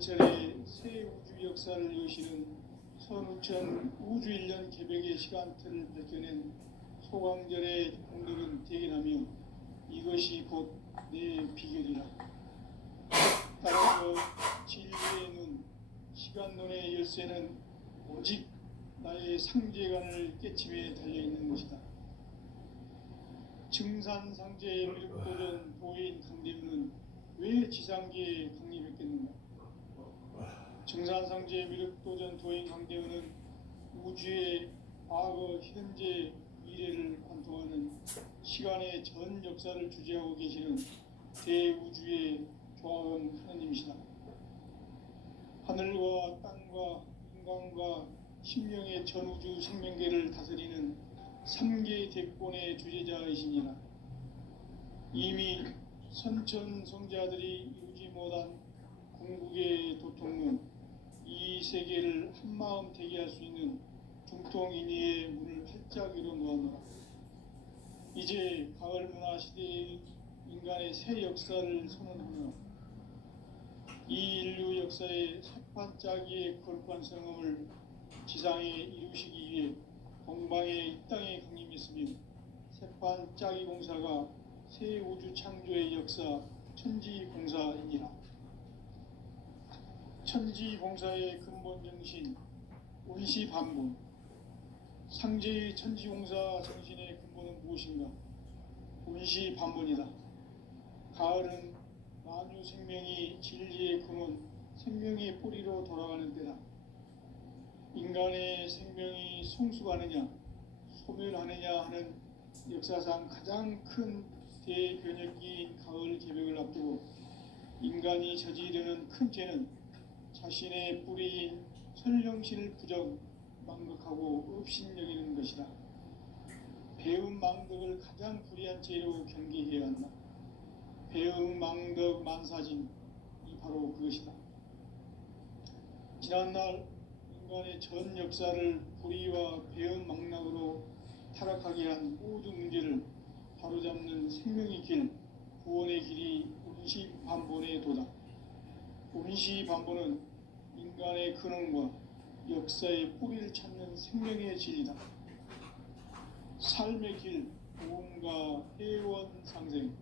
철의 새 우주 역사를 여시는 선우천 우주일년 개벽의 시간틀을 밝혀낸 소강절의 공들은 대견하며 이것이 곧 내 비결이라. 따라서 진리의 눈, 시간론의 열쇠는 오직 나의 상제관을 깨침에 달려있는 것이다. 증산상제의 미륵도전 도인 강림은 왜 지상계에 강림했겠는가? 증산상제 미륵도전 도인 강대원은 우주의 과거, 현재, 미래를 관통하는 시간의 전 역사를 주재하고 계시는 대우주의 조화원 하느님이시다. 하늘과 땅과 인간과 신명의 전우주 생명계를 다스리는 3개 대권의 주재자이시니라. 이미 선천성자들이 이루지 못한 궁극의 도통은 이 세계를 한마음 되게 할 수 있는 중통인의의 문을 활짝 열어 놓았노라. 이제 가을 문화 시대의 인간의 새 역사를 선언하며 이 인류 역사의 새판짜기의 거룩한 성음을 지상에 이루시기 위해 동방의 이 땅에 강림했으며 새판짜기 공사가 새 우주 창조의 역사 천지공사이니라. 천지공사의 근본 정신 운시반본. 상제의 천지공사 정신의 근본은 무엇인가? 운시반본이다. 가을은 만유 생명이 진리의 근원, 생명의 뿌리로 돌아가는 때다. 인간의 생명이 성숙하느냐, 소멸하느냐 하는 역사상 가장 큰 대변혁기인 가을 개벽을 앞두고 인간이 저지르는 큰 죄는 자신의 뿌리인 설령신을 부정, 망극하고 업신여기는 것이다. 배움 망덕을 가장 불의한 죄로 경계해야 한다. 배움 망덕 만사진이 바로 그것이다. 지난날 인간의 전 역사를 불의와 배움 망락으로 타락하게 한 모든 문제를 바로잡는 생명의 길, 구원의 길이 운시반본의 도다. 운시반본은 인간의 근원과 역사의 뿌리를 찾는 생명의 진리다. 삶의 길, 보험과 회원 상생.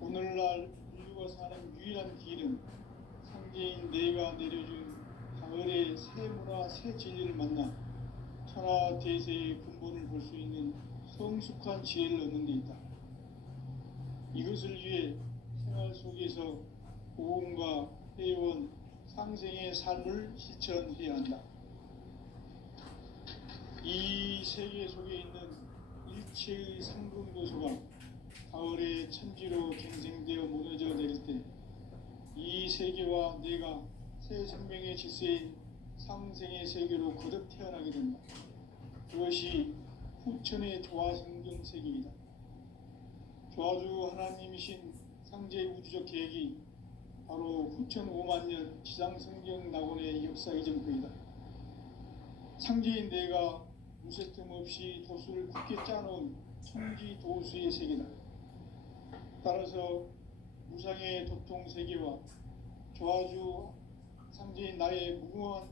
오늘날 인류가 사는 유일한 길은 상제인 내가 내려준 가을의 새 문화, 새 진리를 만나 천하 대세의 근본을 볼 수 있는 성숙한 지혜를 얻는 데 있다. 이것을 위해 생활 속에서 보험과 회원, 상생의 삶을 실천해야 한다. 이 세계 속에 있는 일체의 상금도소가 가을의 천지로 갱생되어 무너져 내릴 때 이 세계와 내가 새 생명의 질서인 상생의 세계로 거듭 태어나게 된다. 그것이 후천의 조화성경 세계이다. 조화주 하나님이신 상제의 우주적 계획이 바로 후천 5만 년 지상성경 낙원의 역사 이전부이다. 상제인 내가 무쇠틈 없이 도수를 굳게 짜놓은 천지도수의 세계다. 따라서 무상의 도통 세계와 조화주 상제인 나의 무궁한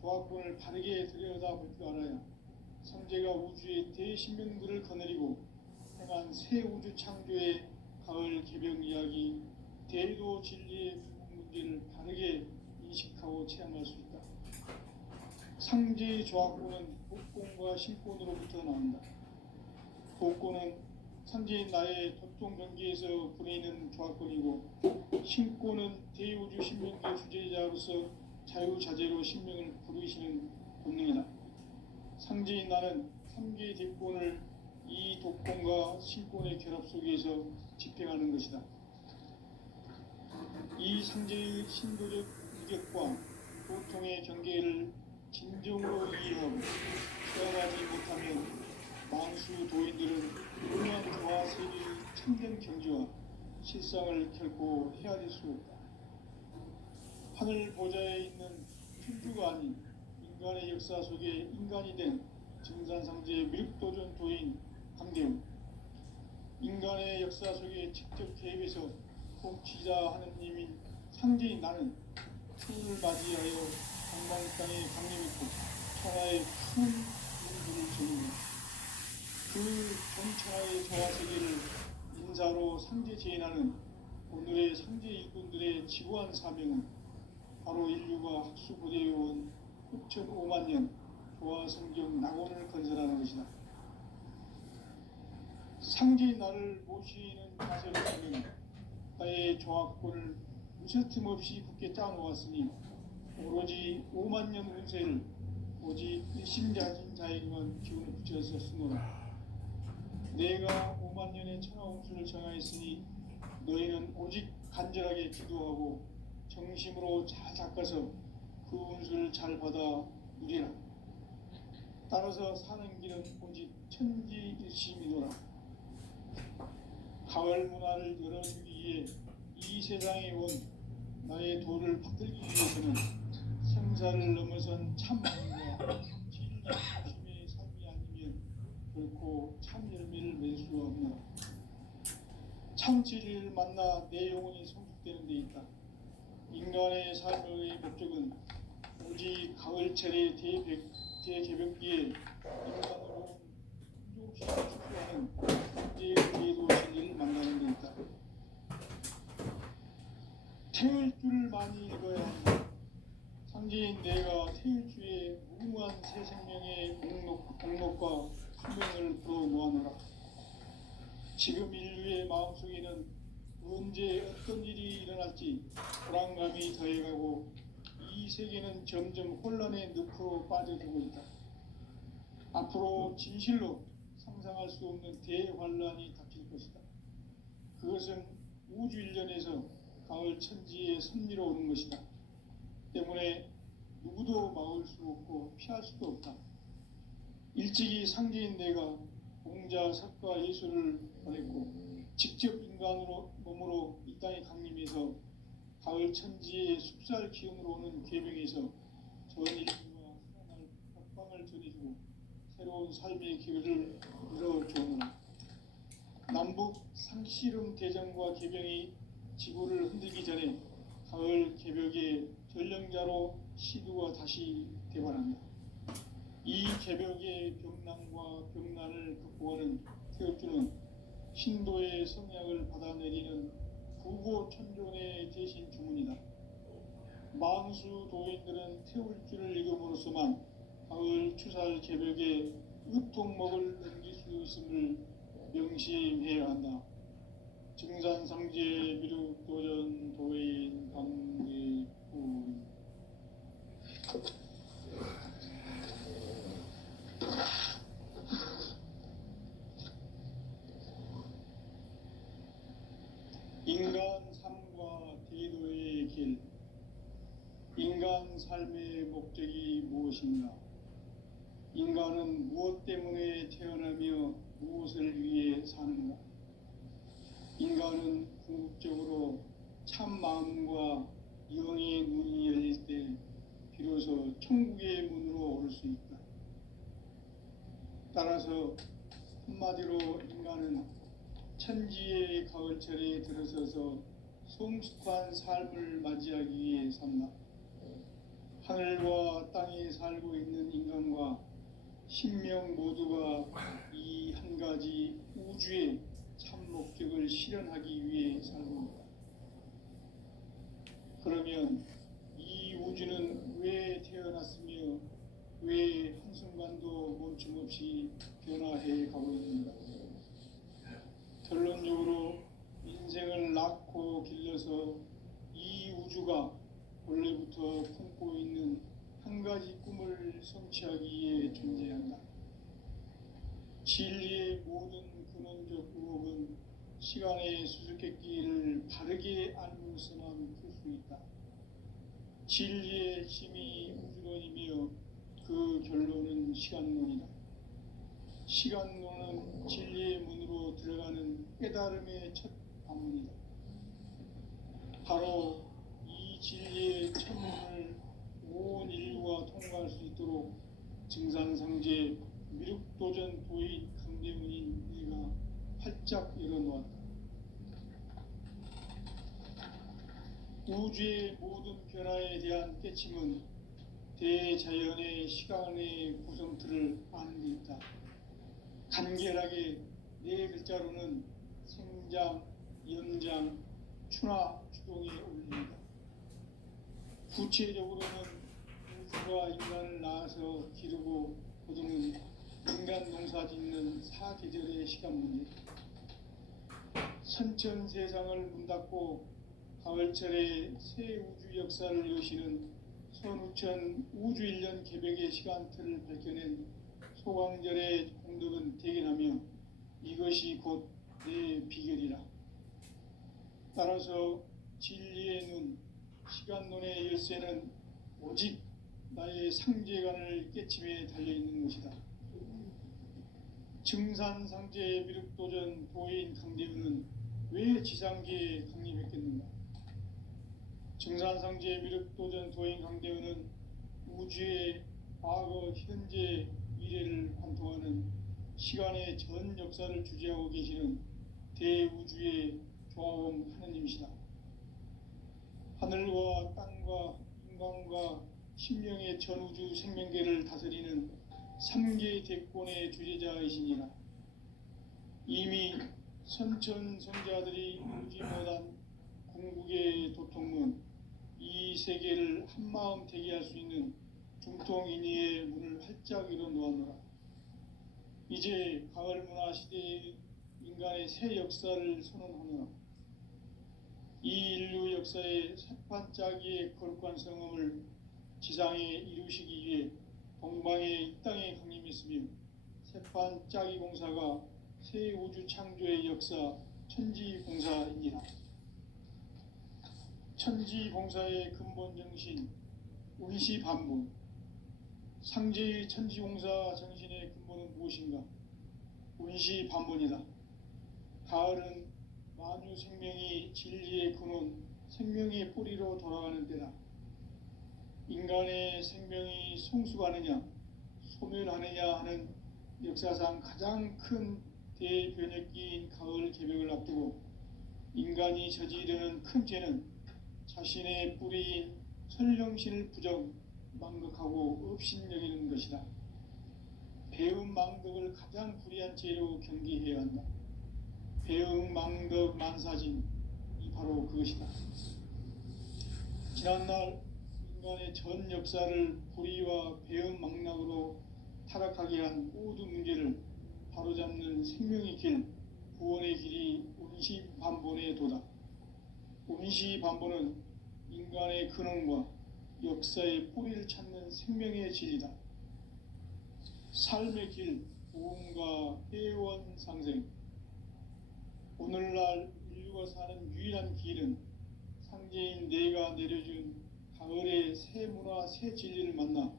조화권을 바르게 들여다볼 줄 알아야 상제가 우주의 대신명들을 거느리고 행한 새 우주 창조의 가을 개벽 이야기, 대도 진리의 문제를 바르게 인식하고 체험할 수 있다. 상제의 조화권은 복권과 신권으로부터 나온다. 복권은 상제인 나의 도통 경계에서 부리는 조화권이고, 신권은 대우주 신명계 주제자로서 자유자재로 신명을 부르시는 본능이다. 상제인 나는 3개의 대권을 이 독권과 신권의 결합 속에서 집행하는 것이다. 이 상제의 신도적 위력과 도통의 경계를 진정으로 이해하고 체험하지 못하면 만수 도인들은 훌륭한 조화 세계의 참된 경지와 실상을 결코 헤아릴 수 없다. 하늘 보좌에 있는 천주가 아닌 인간의 역사 속에 인간이 된 증산상제의 미륵도전 도인 강대원. 인간의 역사 속에 직접 개입해서 통치자 하느님인 상제인 나는 천을 맞이하여 강남 땅에 강림했고 천하의 큰 운수를 전입니다. 그 전천하의 저하 세계를 인사로 상제 제인하는 오늘의 상제 일꾼들의 지구한 사명은 바로 인류가 학수고대에 온 흑천 5만 년 조화성경 낙원을 건설하는 것이다. 상제의 나를 모시는 자세로 보면 나의 조합권을 무쇠틈 없이 굳게 짜놓았으니 오로지 5만 년 운세를 오직 일심자진 자에게만 기운을 붙여서 쓰노라. 내가 5만 년의 천하 운수를 정하였으니 너희는 오직 간절하게 기도하고 정심으로 잘 닦아서 그 운수를 잘 받아 누리라. 따라서 사는 길은 오직 천지일심이노라. 가을 문화를 열어주기 위해 이 세상에 온 나의 도를 받들기 위해서는 생사를 넘어선 참 마음과 진리 중심의 삶이 아니면 결코 참 열매를 맺을 수 없노라. 참 진리를 만나 내 영혼이 성숙되는 데 있다. 인간의 삶의 목적은 오직 가을철의 대개벽기에 인간으로 조금씩 축소하는 현재의 제도 진리를 만나는 데 있다. 태일주를 많이 읽어야 한다. 상제인 내가 태일주의 무궁한 새 생명의 목록과 수명을 풀어놓아노라. 지금 인류의 마음속에는 언제 어떤 일이 일어날지 불안감이 더해가고 이 세계는 점점 혼란의 늪으로 빠져들고 있다. 앞으로 진실로 상상할 수 없는 대환란이 닥칠 것이다. 그것은 우주 일련에서 가을 천지의 섭리로 오는 것이다. 때문에 누구도 막을 수 없고 피할 수도 없다. 일찍이 상제인 내가 공자, 석가, 예수를 보냈고 직접 인간으로 몸으로 이 땅에 강림해서 가을 천지의 숲살 기운으로 오는 계명에서 전 인류와 살아날 각방을 전해주고 새로운 삶의 기회를 열어주오노라. 남북 상씨름 대전과 개병이 지구를 흔들기 전에 가을 개벽의 전령자로 시두가 다시 대발합니다. 이 개벽의 병난과 병난을 극복하는 태엽주는 신도의 성약을 받아내리는 부고천존의 대신 주문이다. 만수 도인들은 태울주를 읽음으로써만 가을 추살 개벽의 으통목을 넘길 수 있음을 명심해야 한다. 증산상제 미륵도전 도인 강대구. 인간 삶과 대도의 길. 인간 삶의 목적이 무엇인가? 인간은 무엇 때문에 태어나며 무엇을 위해 사는가? 인간은 궁극적으로 참 마음과 영의 눈이 열릴 때 비로소 천국의 문으로 오를 수 있다. 따라서 한마디로 인간은 천지의 가을철에 들어서서 성숙한 삶을 맞이하기 위해 산다. 하늘과 땅에 살고 있는 인간과 신명 모두가 이 한 가지 우주의 참 목적을 실현하기 위해 살고 있다. 그러면 이 우주는 왜 태어났으며 왜 한순간도 멈춤없이 변화해 가고 있는가? 결론적으로 인생을 낳고 길러서 이 우주가 원래부터 품고 있는 한 가지 꿈을 성취하기 위해 존재한다. 진리의 모든 근원적 의혹은 시간의 수수께끼를 바르게 알면서만 풀 수 있다. 진리의 힘이 우주론이며 그 결론은 시간론이다. 시간론은 진리의 문으로 들어가는 깨달음의 첫 방문이다. 바로 이 진리의 첫 문을 온 인류가 통과할 수 있도록 증산상제 미륵도전 도인 강대문인 내가 활짝 열어놓았다. 우주의 모든 변화에 대한 깨침은 대자연의 시간의 구성틀을 아는 데 있다. 간결하게 네 글자로는 생장, 연장, 추나 추동에 올립니다. 구체적으로는 우주가 인간을 낳아서 기르고 거두는 인간 농사 짓는 사계절의 시간 문제, 선천 세상을 문 닫고 가을철에 새 우주 역사를 여시는 선우천 우주일년 개벽의 시간틀을 밝혀낸 소광절의 공덕은 대견하며 이것이 곧 내 비결이라. 따라서 진리의 눈, 시간론의 열쇠는 오직 나의 상제관을 깨침에 달려있는 것이다. 증산상제 미륵도전 도인 강대우는 왜 지상계에 강림했겠는가? 증산상제 미륵도전 도인 강대우는 우주의 과거, 현재, 미래를 관통하는 시간의 전 역사를 주재하고 계시는 대우주의 조화원 하느님이시다. 하늘과 땅과 인간과 신명의 전우주 생명계를 다스리는 3계 대권의 주제자이시니라. 이미 선천성자들이 울지 못한 궁극의 도통문, 이 세계를 한마음 되게 할 수 있는 중통인의의 문을 활짝 열어놓았노라. 이제 가을 문화 시대의 인간의 새 역사를 선언하노라. 이 인류 역사의 새판짜기의 거룩한 성음을 지상에 이루시기 위해 동방의 이 땅에 강림했으며 새판짜기 공사가 새 우주 창조의 역사 천지공사이니라. 천지공사의 근본 정신 운시반본, 상제의 천지공사 정신의 근본은 무엇인가? 운시반본이다. 가을은 만유 생명이 진리의 근원, 생명의 뿌리로 돌아가는 때다. 인간의 생명이 성숙하느냐, 소멸하느냐 하는 역사상 가장 큰 대변혁기인 가을 개벽을 앞두고 인간이 저지르는 큰 죄는 자신의 뿌리인 설령신을 부정, 망극하고 업신여기는 것이다. 배음 망덕을 가장 불의한 죄로 경계해야 한다. 배음 망덕 만사진, 이 바로 그것이다. 지난날 인간의 전 역사를 불의와 배음 망락으로 타락하게 한 모든 문제를 바로잡는 생명의 길, 구원의 길이 운시반본의 도다. 운시반본은 인간의 근원과 역사의 뿌리를 찾는 생명의 진리다. 삶의 길, 보험과 회원상생. 오늘날 인류가 사는 유일한 길은 상제인 내가 내려준 가을의 새 문화, 새 진리를 만나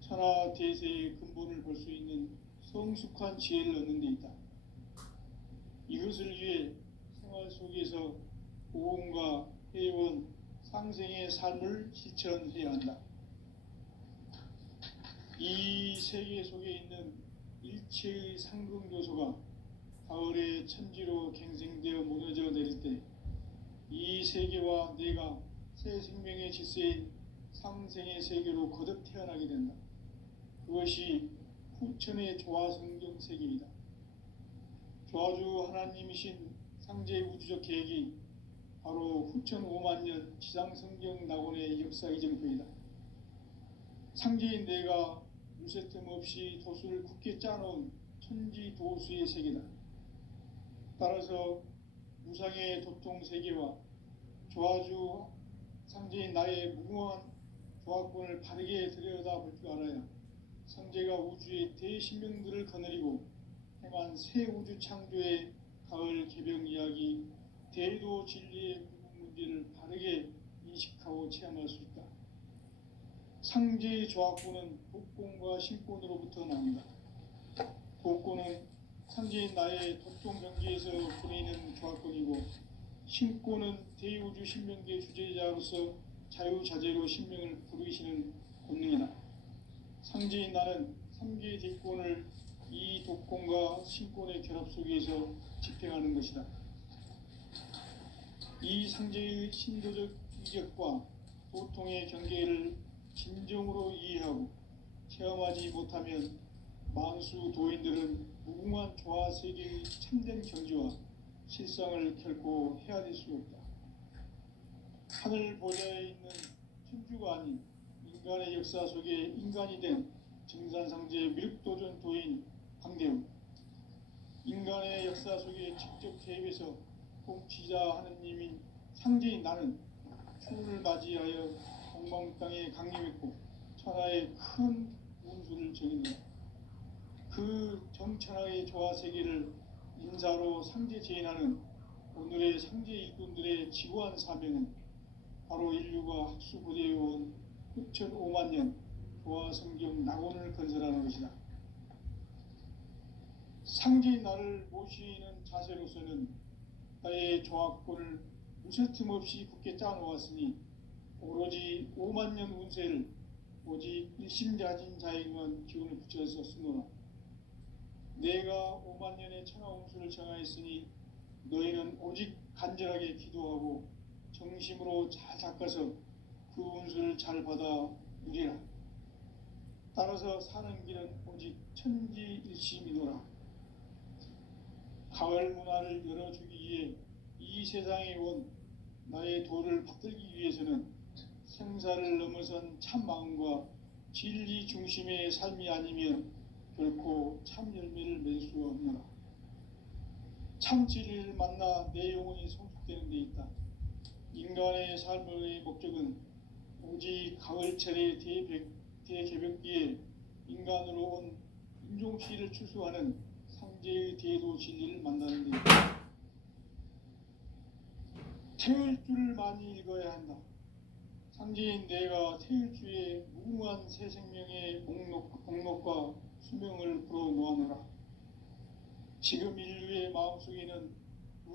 천하대세의 근본을 볼 수 있는 성숙한 지혜를 얻는 데 있다. 이것을 위해 생활 속에서 보험과 회원, 상생의 삶을 실천해야 한다. 이 세계 속에 있는 일체의 상금 요소가 가을의 천지로 갱생되어 무너져 내릴 때 이 세계와 내가 새 생명의 질서인 상생의 세계로 거듭 태어나게 된다. 그것이 후천의 조화성경 세계이다. 조화주 하나님이신 상제의 우주적 계획이 바로 후천 5만년 지상성경 낙원의 역사 이정표이다. 상제인 내가 물새틈 없이 도수를 굳게 짜놓은 천지도수의 세계다. 따라서 무상의 도통 세계와 조화주 상제인 나의 무궁한 조화권을 바르게 들여다볼 줄 알아야 상제가 우주의 대신명들을 거느리고 행한 새 우주 창조의 가을 개벽 이야기, 대도 진리의 문제를 바르게 인식하고 체험할 수 있다. 상제의 조화권은 독권과 신권으로부터 나온다. 독권은 상제인 나의 독종 경계에서 보내는 조화권이고, 신권은 대우주 신명계 주제자로서 자유자재로 신명을 부르시는 권능이다. 상제인 나는 3계 대권을 이 독권과 신권의 결합 속에서 집행하는 것이다. 이 상제의 신도적 이격과 도통의 경계를 진정으로 이해하고 체험하지 못하면 만수 도인들은 무궁한 조화 세계의 참된 경지와 실상을 결코 헤아릴 수 없다. 하늘 보좌에 있는 천주가 아닌 인간의 역사 속에 인간이 된 증산상제 미륵도전 도인 강대웅, 인간의 역사 속에 직접 개입해서 통치자 하느님인 상제인 나는 추운을 맞이하여 동방 땅에 강림했고 천하의 큰 운수를 정했노라. 그 정천하의 조화 세계를 인사로 상제 제인하는 오늘의 상제 일꾼들의 지고한 사명은 바로 인류가 학수부대에 온 흑천 5만 년 조화 성경 낙원을 건설하는 것이다. 상제인 나를 모시는 자세로서는 나의 조합권을 무쇠틈 없이 굳게 짜놓았으니 오로지 5만 년 운세를 오직 일심자진 자에게만 기운을 붙여서 쓰노라. 내가 5만 년의 천하 운수를 정하였으니 너희는 오직 간절하게 기도하고 정심으로 잘 닦아서 그 운수를 잘 받아 누리라. 따라서 사는 길은 오직 천지일심이노라. 가을 문화를 열어주기 위해 이 세상에 온 나의 도를 받들기 위해서는 생사를 넘어선 참 마음과 진리 중심의 삶이 아니면 결코 참 열매를 맺을 수가 없노라. 참 진리를 만나 내 영혼이 성숙되는 데 있다. 인간의 삶의 목적은 오직 가을철의 대개벽기에 인간으로 온 인종씨를 추수하는 상제의 대도 진리를 만나는 데 있다. 태일주를 많이 읽어야 한다. 상제인 내가 태일주의 무궁한 새 생명의 목록과 수명을 풀어놓아노라. 지금 인류의 마음속에는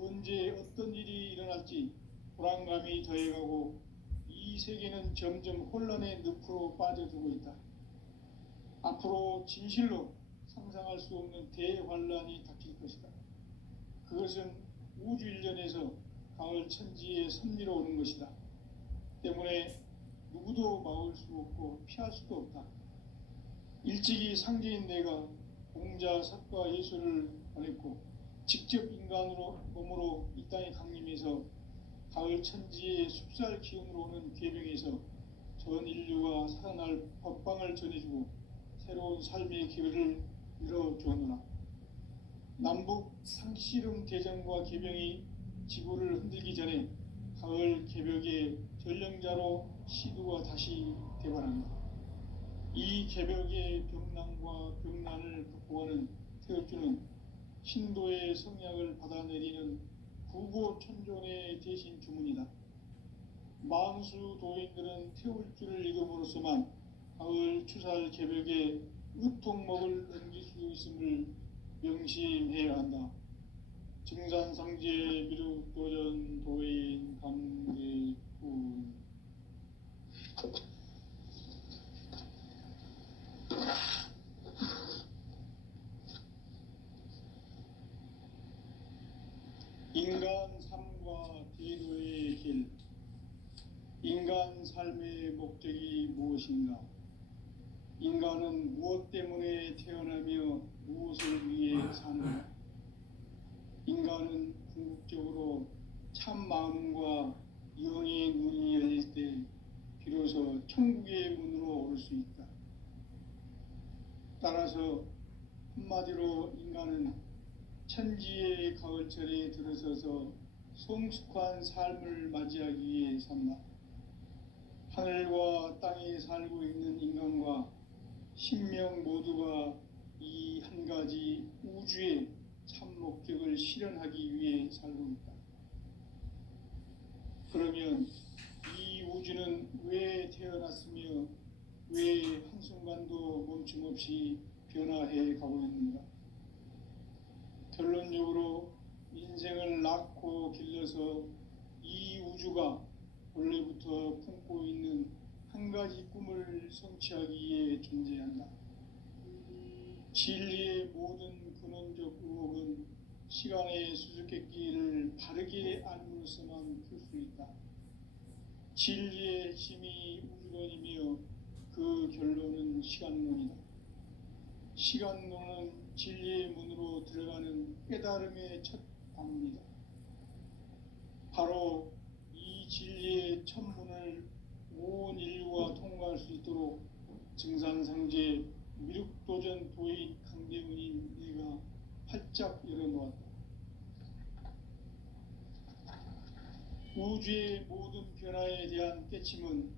언제 어떤 일이 일어날지 불안감이 더해가고 이 세계는 점점 혼란의 늪으로 빠져들고 있다. 앞으로 진실로 상상할 수 없는 대환란이 닥칠 것이다. 그것은 우주 일련에서 가을 천지의 섭리로 오는 것이다. 때문에 누구도 막을 수 없고 피할 수도 없다. 일찍이 상제인 내가 공자, 석가, 예수를 보냈고 직접 인간으로 몸으로 이 땅에 강림해서 가을 천지의 숲살 기운으로 오는 괴병에서 전 인류가 살아날 법방을 전해주고 새로운 삶의 기회를 열어주었노라. 남북 상씨름 대전과 개병이 지구를 흔들기 전에 가을 개벽의 전령자로 시두가 다시 대발한다. 이 개벽의 병난과 병난을 극복하는 태엽주는 신도의 성약을 받아내리는 구고천존의 대신 주문이다. 만수 도인들은 태울주를 읽음으로써만 가을 추살 개벽의 으통목을 넘길 수 있음을 명심해야 한다. 증산상제 미륵도전 도인 강대훈. 인간 삶과 대도의 길. 인간 삶의 목적이 무엇인가? 인간은 무엇 때문에 태어나며 무엇을 위해 사는가? 인간은 궁극적으로 참 마음과 영의 눈이 열릴 때 비로소 천국의 문으로 오를 수 있다. 따라서 한마디로 인간은 천지의 가을철에 들어서서 성숙한 삶을 맞이하기 위해 산다. 하늘과 땅에 살고 있는 인간과 신명 모두가 이 한 가지 우주의 참 목적을 실현하기 위해 살고 있다. 그러면 이 우주는 왜 태어났으며 왜 한순간도 멈춤없이 변화해 가고 있는가? 결론적으로 인생을 낳고 길러서 이 우주가 원래부터 품고 있는 한 가지 꿈을 성취하기 위해 존재한다. 진리의 모든 근원적 의혹은 시간의 수수께끼를 바르게 알므로서만 풀 수 있다. 진리의 핵심이 우주론이며 그 결론은 시간론이다. 시간론은 진리의 문으로 들어가는 깨달음의 첫 방문이다. 바로 이 진리의 첫 문을 온 인류가 통과할 수 있도록 증산상제 미륵도전 도인 강대훈인 네가 활짝 열어놓았다. 우주의 모든 변화에 대한 깨침은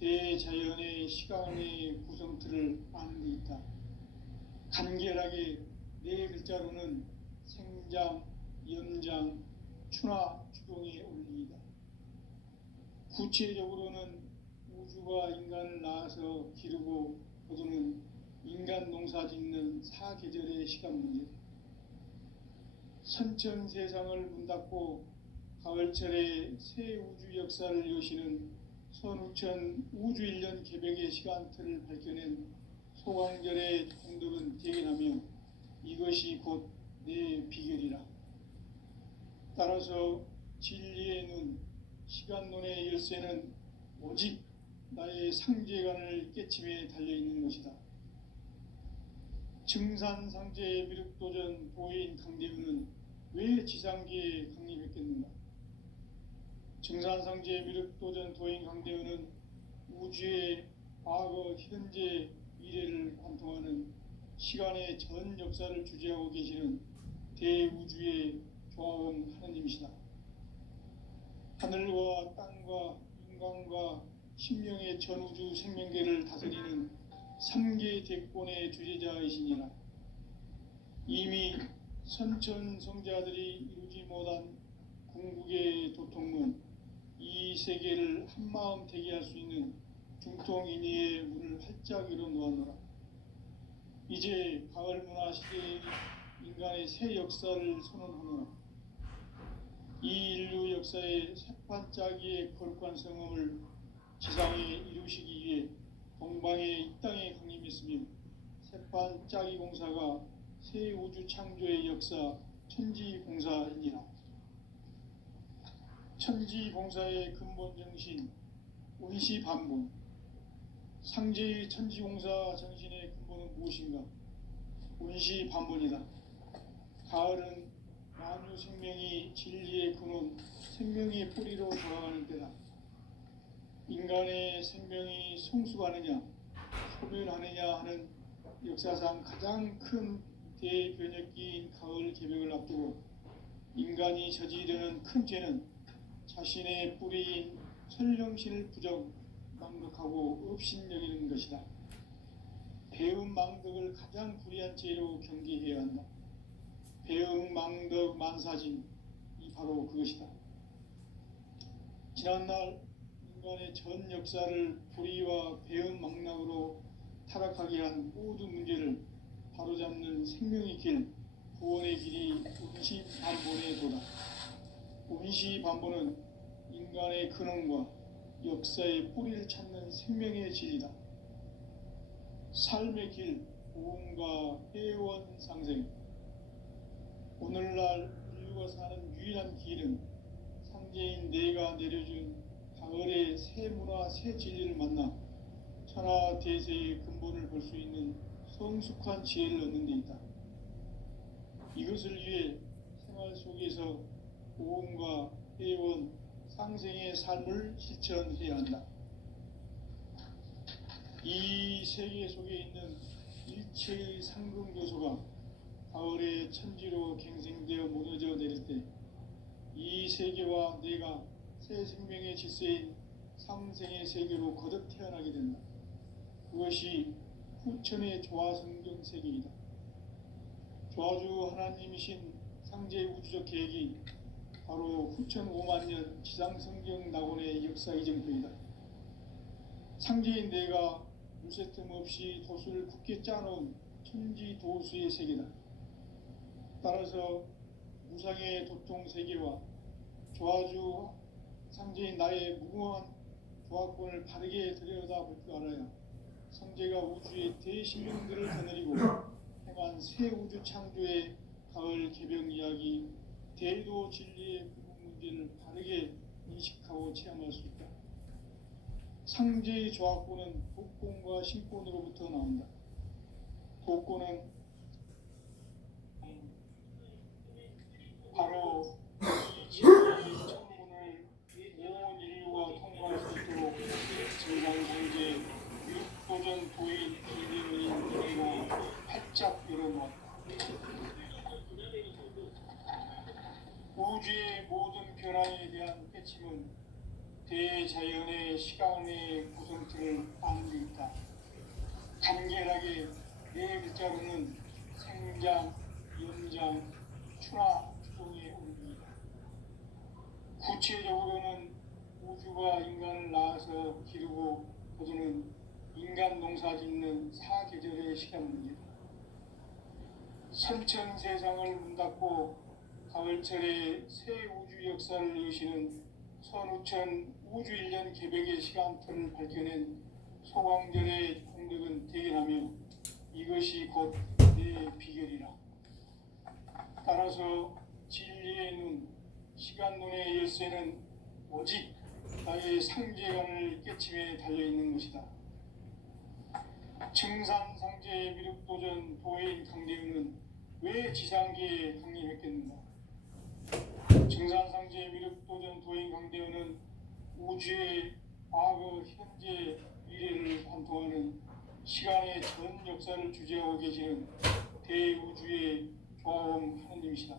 대자연의 시간의 구성틀을 아는 데 있다. 간결하게 네 글자로는 생장, 연장, 추나 추동의 원리이다. 구체적으로는 우주가 인간을 낳아서 기르고 거두는 인간 농사 짓는 사계절의 시간 문제다. 선천 세상을 문 닫고 가을철에 새 우주 역사를 여시는 선우천 우주 1년 개벽의 시간틀을 밝혀낸 소강절의 공덕은 대견하며 이것이 곧 내 비결이라. 따라서 진리의 눈, 시간론의 열쇠는 오직 나의 상제관을 깨침에 달려있는 것이다. 증산상제 미륵도전 도인 강대훈은 왜 지상계에 강림했겠는가? 증산상제 미륵도전 도인 강대훈은 우주의 과거, 현재, 미래를 관통하는 시간의 전 역사를 주재하고 계시는 대우주의 조화원 하느님이시다. 하늘과 땅과 인간과 신명의 전우주 생명계를 다스리는 3계 대권의 주재자이시니라. 이미 선천성자들이 이루지 못한 궁극의 도통문, 이 세계를 한마음 되게 할 수 있는 중통인의의 문을 활짝 열어놓았노라. 이제 가을 문화 시대의 인간의 새 역사를 선언하노라. 이 인류 역사의 새판짜기의 거룩한 성음을 지상에 이루시기 위해 동방의 이 땅에 강림했으며 새판짜기 공사가 새 우주 창조의 역사 천지공사이니라. 천지공사의 근본 정신 운시반본, 상제의 천지공사 정신의 근본은 무엇인가? 운시반본이다. 가을은 만유 생명이 진리의 근원, 생명의 뿌리로 돌아가는 때다. 인간의 생명이 성숙하느냐, 소멸하느냐 하는 역사상 가장 큰 대변혁기인 가을 개벽을 앞두고 인간이 저지르는 큰 죄는 자신의 뿌리인 설령신을 부정, 망덕하고 업신여기는 것이다. 배음 망덕을 가장 불의한 죄로 경계해야 한다. 배음 망덕 만사진, 이 바로 그것이다. 지난날 인간의 전 역사를 불의와 배음 망락으로 타락하게 한 모든 문제를 바로잡는 생명의 길, 구원의 길이 운시반본의 도다. 운시반본은 인간의 근원과 역사의 뿌리를 찾는 생명의 진리다. 삶의 길, 보험과 회원 상생. 오늘날 인류가 사는 유일한 길은 상제인 내가 내려준 가을의 새 문화, 새 진리를 만나 천하 대세의 근본을 볼 수 있는 성숙한 지혜를 얻는 데 있다. 이것을 위해 생활 속에서 보험과 회원, 상생의 삶을 실천해야 한다. 이 세계 속에 있는 일체의 상금교소가 가을의 천지로 갱생되어 무너져 내릴 때 이 세계와 내가 새 생명의 질서인 상생의 세계로 거듭 태어나게 된다. 그것이 후천의 조화성경 세계이다. 조화주 하나님이신 상제의 우주적 계획이 바로 후천 5만 년 지상성경 낙원의 역사 이정표이다. 상제인 내가 무쇠틈 없이 도수를 굳게 짜놓은 천지도수의 세계다. 따라서 무상의 도통 세계와 조화주 상제인 나의 무궁한 조화권을 바르게 들여다볼 줄 알아야 상제가 우주의 대신령들을 거느리고 행한 새 우주 창조의 가을 개벽 이야기, 대도 진리의 구분 문제를 바르게 인식하고 체험할 수 있다. 상제의 조합구는 복권과 신권으로부터 나온다. 복권은 바로 이 진리의 천문을 온 인류가 통과할 수 있도록 증상상제 육도전 도인 기대의 우리가 활짝 열어놓았다. 우주의 모든 변화에 대한 깨침은 대자연의 시간의 구성틀을 아는 데 있다. 간결하게 네 글자로는 생장, 연장, 추나 추동의 온기이다. 구체적으로는 우주가 인간을 낳아서 기르고 거두는 인간 농사 짓는 사계절의 시간 문제다. 선천 세상을 문닫고 가을철에 새 우주 역사를 여시는 선우천 우주 1년 개백의 시간틀을 밝혀낸 소광절의 공덕은 대견하며 이것이 곧 내 비결이라. 따라서 진리의 눈, 시간 눈의 열쇠는 오직 나의 상제관을 깨침에 달려있는 것이다. 증산상제의 미륵도전 도인 강대웅은 왜 지상계에 강림했겠는가? 증산상제의 미륵도전 도인 강대웅은 우주의 과거, 현재, 미래를 관통하는 시간의 전 역사를 주재하고 계시는 대우주의 조화음 하느님이시다.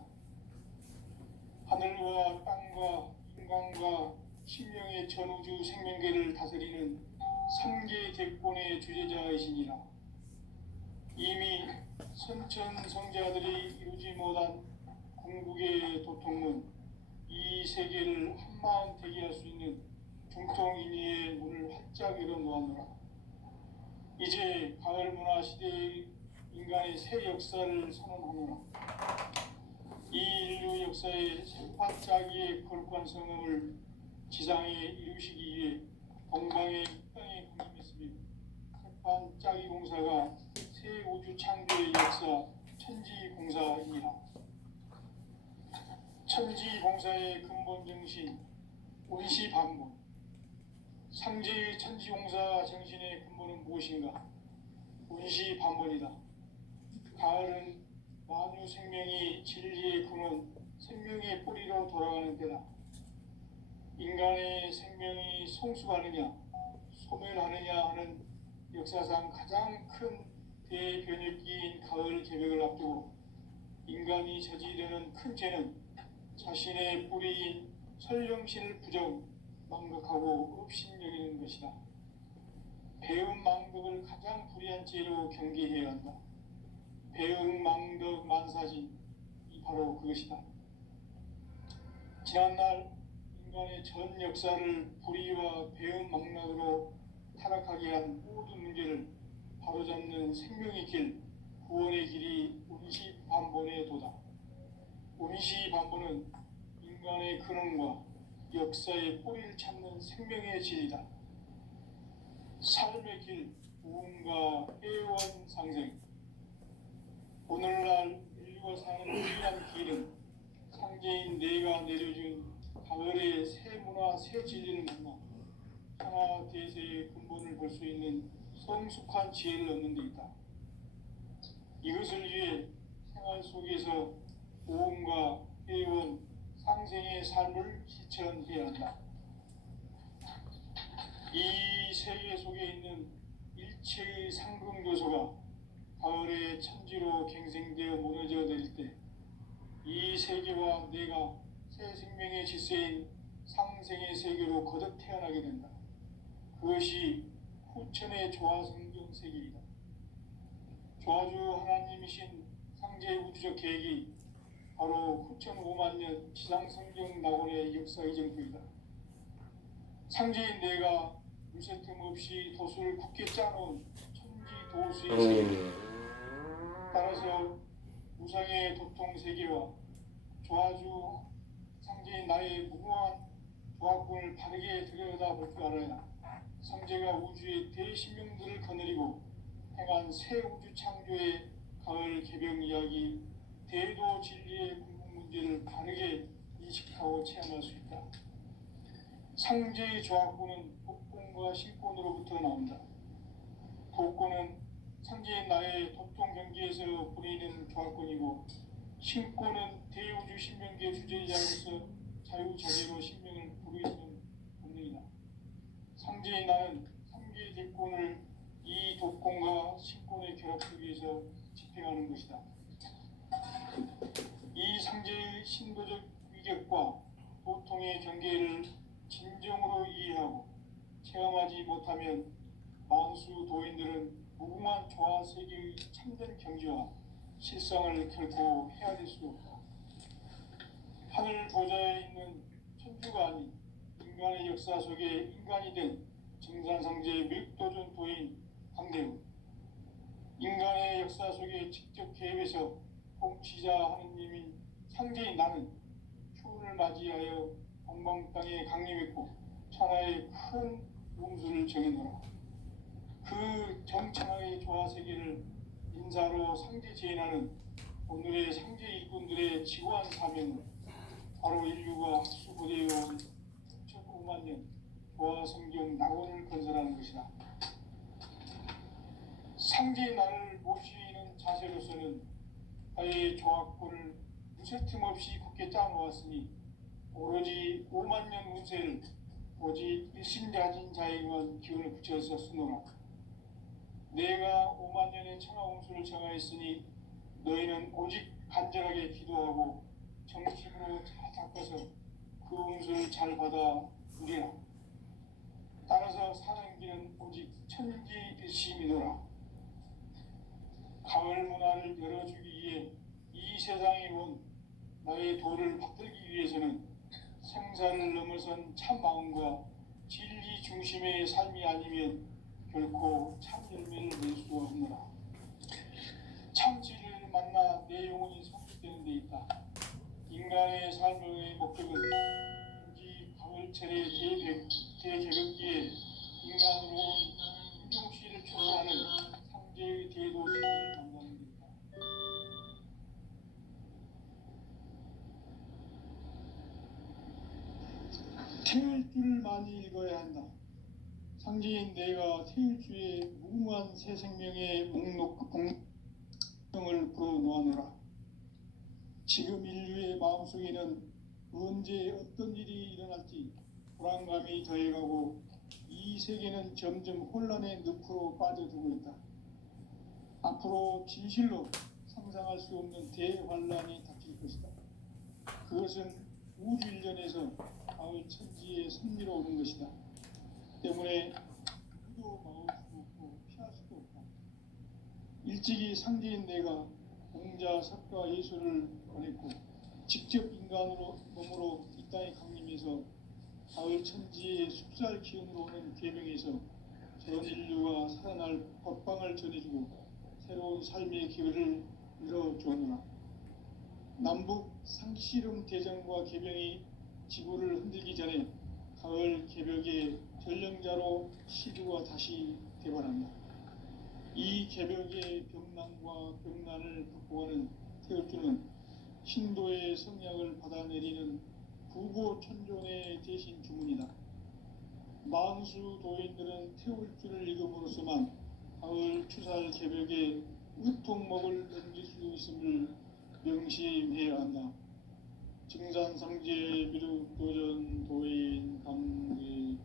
하늘과 땅과 인간과 신명의 전우주 생명계를 다스리는 삼계 대권의 주제자이시니라. 이미 선천성자들이 이루지 못한 궁극의 도통은 이 세계를 한마음 되게 할 수 있는 중통인의의 문을 활짝 열어놓았노라. 이제 가을 문화 시대의 인간의 새 역사를 선언하노라. 이 인류 역사의 세판짜기의 거룩한 성음을 지상에 이루시기 위해 동방의 땅에 강림했으며 세판짜기 공사가 새 우주 창조의 역사 천지공사이니라. 천지공사의 근본 정신 원시반본. 상제의 천지공사 정신의 근본은 무엇인가? 원시반본이다. 가을은 만유 생명이 진리의 근원, 생명의 뿌리로 돌아가는 때다. 인간의 생명이 성숙하느냐, 소멸하느냐 하는 역사상 가장 큰 대변혁기인 가을 개벽을 앞두고 인간이 저지르는 큰 죄는 자신의 뿌리인 설령신을 부정, 망각하고 업신여기는 것이다. 배음 망덕을 가장 불의한 죄로 경계해야 한다. 배음 망덕 만사진이 바로 그것이다. 지난날 인간의 전 역사를 불의와 배음 망락으로 타락하게 한 모든 문제를 바로잡는 생명의 길, 구원의 길이 원시반본의 도다. 원시반본은 인간의 근원과 역사의 뿌리를 찾는 생명의 진리다. 삶의 길, 무언가 회원 상생. 오늘날 인류가 사는 유일한 길은 상제인 내가 내려준 가을의 새 문화, 새 진리를 만나 하나 대세의 근본을 볼 수 있는 성숙한 지혜를 얻는 데 있다. 이것을 위해 생활 속에서 모험과 회원, 상생의 삶을 실천해야 한다. 이 세계 속에 있는 일체의 상승요소가 가을의 천지로 갱생되어 무너져 내릴 때 이 세계와 내가 새 생명의 질서인 상생의 세계로 거듭 태어나게 된다. 그것이 후천의 조화성경 세계이다. 조화주 하나님이신 상제의 우주적 계획이 바로 후천 5만 년 지상성경 낙원의 역사 이정표이다. 상제인 내가 물새 틈 없이 도수를 굳게 짜놓은 천지 도수의 세계. 따라서 우상의 도통 세계와 조화주 상제인 나의 무궁한 조합군을 바르게 들여다볼 줄 알아야 상제가 우주의 대신명들을 거느리고 행한 새 우주 창조의 가을 개병 이야기, 대도 진리의 궁극 문제를 바르게 인식하고 체험할 수 있다. 상제의 조합군은 복권과 도권과 신권으로부터 나온다. 도권은 상제인 나의 도통 경계에서 부리는 교화권이고, 신권은 대우주 신명계 주제자로서 자유자재로 신명을 부르이는 본능이다. 상제인 나는 상계 대권을 이 도권과 신권의 결합 속에서 집행하는 것이다. 이 상제의 신도적 위격과 도통의 경계를 진정으로 이해하고 체험하지 못하면 만수 도인들은 무궁한 조화 세계의 참된 경지와 실상을 결코 헤아릴 수 없다. 하늘 보좌에 있는 천주가 아닌 인간의 역사 속에 인간이 된 정산상제의 밀도전 도인 강대우, 인간의 역사 속에 직접 개입해서 통치자 하느님인 상제인 나는 추운을 맞이하여 동방 땅에 강림했고 천하의 큰 용수를 정해놓으라. 그 정천하의 조화 세계를 인사로 상제 제인하는 오늘의 상제 일꾼들의 지고한 사명은 바로 인류가 학수고대에 온 6,5만 년 조화 성경 낙원을 건설하는 것이다. 상제의 나를 모시는 자세로서는 나의 조화권을 무쇠틈 없이 굳게 짜놓았으니 오로지 5만 년 운세를 오직 일심자진 자에게만 기운을 붙여서 쓰노라. 내가 5만 년의 천하홍수를 정하였으니 너희는 오직 간절하게 기도하고 정심으로 잘 닦아서 그 운수를 잘 받아 누리라. 따라서 사는 길은 오직 천지일심이노라. 가을 문화를 열어주기 위해 이 세상에 온 나의 도를 받들기 위해서는 생사를 넘어선 참 마음과 진리 중심의 삶이 아니면 결코 참 열매를 낼 수 없노라. 참 진리를 만나 내 영혼이 성숙되는 데 있다. 인간의 삶의 목적은 오직 가을철의 대개벽기에 인간으로 인종시를 초월하는 상제의 대도시를 만나는 데 있다. 태울 줄을 많이 읽어야 한다. 상제인 내가 태울주의 무궁한 새 생명의 목록을 풀어놓아노라. 지금 인류의 마음속에는 언제 어떤 일이 일어날지 불안감이 더해가고 이 세계는 점점 혼란의 늪으로 빠져들고 있다. 앞으로 진실로 상상할 수 없는 대환란이 닥칠 것이다. 그것은 우주 일련에서 가을 천지에 선미로 오는 것이다. 때문에 누구도 막을 수 없고 피할 수도 없다. 일찍이 상제인 내가 공자, 석가, 예수를 보냈고 직접 인간으로 몸으로 이 땅에 강림해서 가을 천지의 숲살 기운으로 오는 계명에서 전 인류가 살아날 법방을 전해주고 새로운 삶의 기회를 열어주었노라. 남북 상씨름 대전과 개병이 지구를 흔들기 전에 가을 개벽의 전령자로 시주가 다시 대발한다. 이 개벽의 병난과 병난을 극복하는 태울주는 신도의 성약을 받아내리는 구고천존의 대신 주문이다. 만수 도인들은 태울주를 읽음으로써만 가을 추살 개벽의 으통목을 넘길 수 있음을 명심해야 한다. 증산상제 비륵도전 도인 강대우.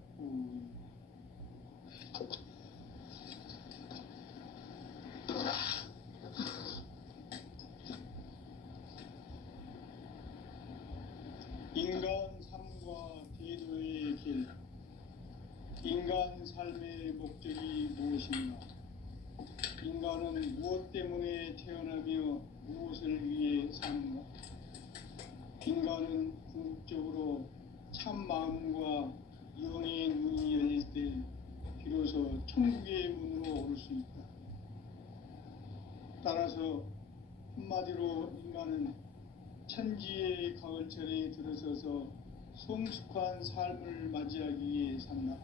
인간 삶과 대도의 길. 인간 삶의 목적이 무엇인가? 인간은 무엇 때문에 태어나며 무엇을 위해 사는가? 인간은 궁극적으로 참 마음과 영의 문이 열릴 때 비로소 천국의 문으로 오를 수 있다. 따라서 한마디로 인간은 천지의 가을철에 들어서서 성숙한 삶을 맞이하기 위해 산다.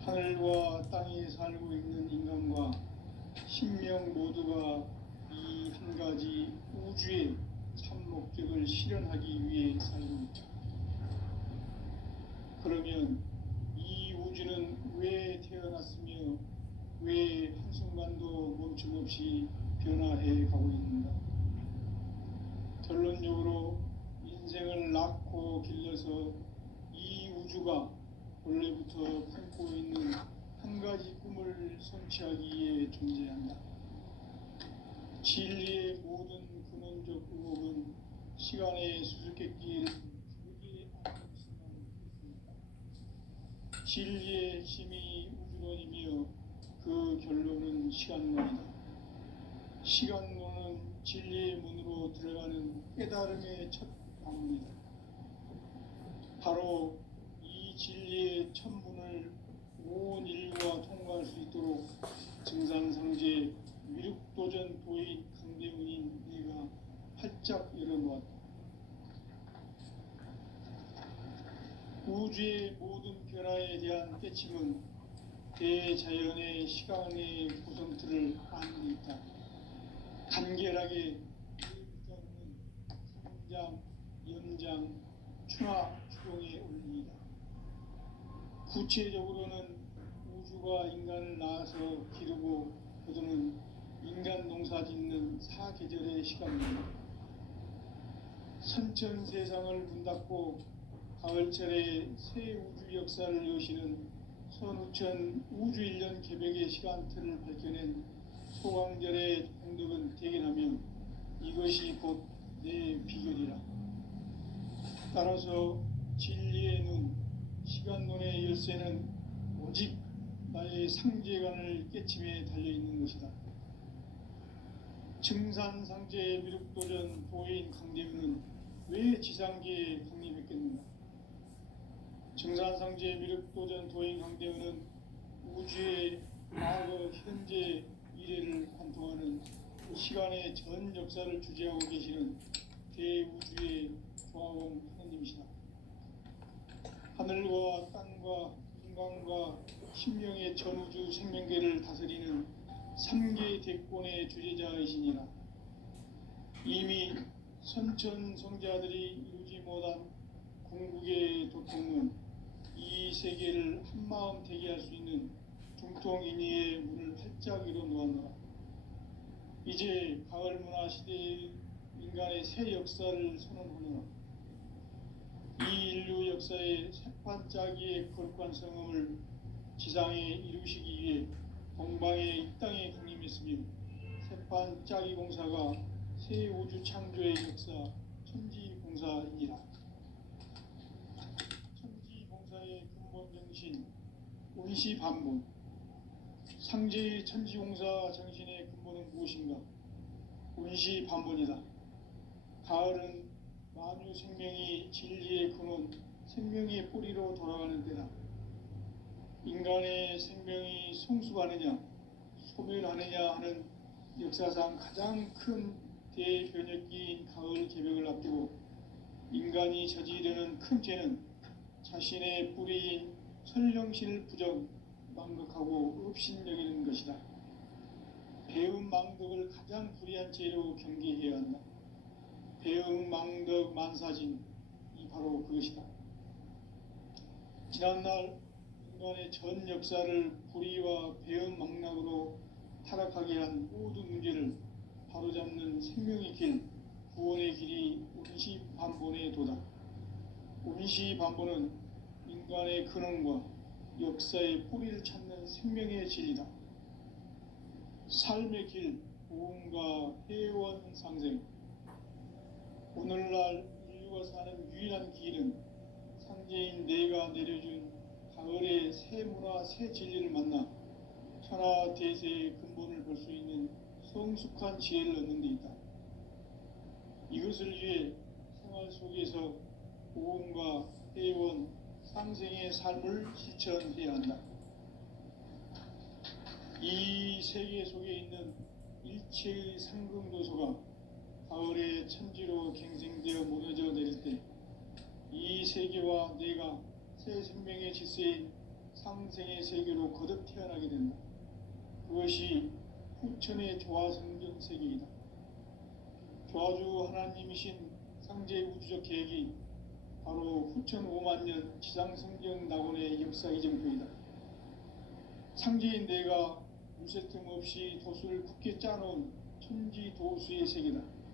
하늘과 땅에 살고 있는 인간과 신명 모두가 이 한 가지 우주의 참 목적을 실현하기 위해 살고 있다. 그러면 이 우주는 왜 태어났으며 왜 한순간도 멈춤없이 변화해 가고 있는가. 결론적으로 인생을 낳고 길러서 이 우주가 원래부터 품고 있는 한 가지 꿈을 성취하기에 존재한다. 진리의 모든 근원적 의혹은 시간의 수수께끼를 죽게 안을 수만 있습니다. 진리의 힘이 우주론이며 그 결론은 시간론이다. 시간론은 진리의 문으로 들어가는 깨달음의 첫 방문이다. 바로 이 진리의 첫 문을 온 인류가 통과할 수 있도록 증산상제 미륵도전 도인 강대훈인 네가 활짝 열어놓았다. 우주의 모든 변화에 대한 깨침은 대자연의 시간의 구성틀을 아는 데 있다. 간결하게 그 상장, 연장, 추나 추동의 원리이다. 구체적으로는 우주가 인간을 낳아서 기르고 거두는 인간 농사 짓는 사계절의 시간입니다. 선천 세상을 문 닫고 가을철에 새 우주 역사를 여시는 선우천 우주 1년 개벽의 시간틀을 밝혀낸 소강절의 공덕은 대견하며 이것이 곧 내 비결이라. 따라서 진리의 눈, 시간론의 열쇠는 오직 나의 상제관을 깨침에 달려있는 것이다. 증산상제의 미륵도전 도인 강대훈은 왜 지상계에 강림했겠는가? 증산상제의 미륵도전 도인 강대훈은 우주의 과거, 현재, 미래를 관통하는 시간의 전 역사를 주재하고 계시는 대우주의 조화공 하느님이시다. 하늘과 땅과 인간과 신명의 전우주 생명계를 다스리는 3개 대권의 주제자이시니라. 이미 선천 성자들이 이루지 못한 궁극의 도통은 이 세계를 한마음 되게 할 수 있는 중통인의의 문을 활짝 열어놓았노라. 이제 가을 문화 시대의 인간의 새 역사를 선언하노라. 이 인류 역사의 새판짜기의 거룩한 성음을 지상에 이루시기 위해 동방의 이 땅에 강림했으며 새판짜기 공사가 새 우주 창조의 역사 천지공사이니라. 천지공사의 근본 정신 운시반본. 상제의 천지공사 정신의 근본은 무엇인가? 운시반본이다. 가을은 만유 생명이 진리의 근원, 생명의 뿌리로 돌아가는 때다. 인간의 생명이 성숙하느냐, 소멸하느냐 하는 역사상 가장 큰 대변혁기인 가을 개벽을 앞두고 인간이 저지르는 큰 죄는 자신의 뿌리인 설령신을 부정, 망극하고 업신여기는 것이다. 배음 망덕을 가장 불의한 죄로 경계해야 한다. 배음 망덕 만사진, 이 바로 그것이다. 지난날 인간의 전 역사를 불의와 배음 망락으로 타락하게 한 모든 문제를 바로잡는 생명의 길, 구원의 길이 운시반본의 도다. 운시반본은 인간의 근원과 역사의 뿌리를 찾는 생명의 진리다. 삶의 길, 보험과 회원 상생. 오늘날 인류가 사는 유일한 길은 상제인 내가 내려준 가을의 새 문화, 새 진리를 만나 천하 대세의 근본을 볼 수 있는 성숙한 지혜를 얻는 데 있다. 이것을 위해 생활 속에서 보험과 회원, 상생의 삶을 실천해야 한다. 이 세계 속에 있는 일체의 상금도소가 가을의 천지로 갱생되어 무너져 내릴 때 이 세계와 내가 새 생명의 질서인 상생의 세계로 거듭 태어나게 된다. 그것이 후천의 조화성경 세계이다. 조화주 하나님이신 상제 우주적 계획이 바로 후천 5만 년 지상성경 낙원의 역사 이정표이다. 상제인 내가 무쇠 틈 없이 도수를 굳게 짜놓은 천지도수의 세계다.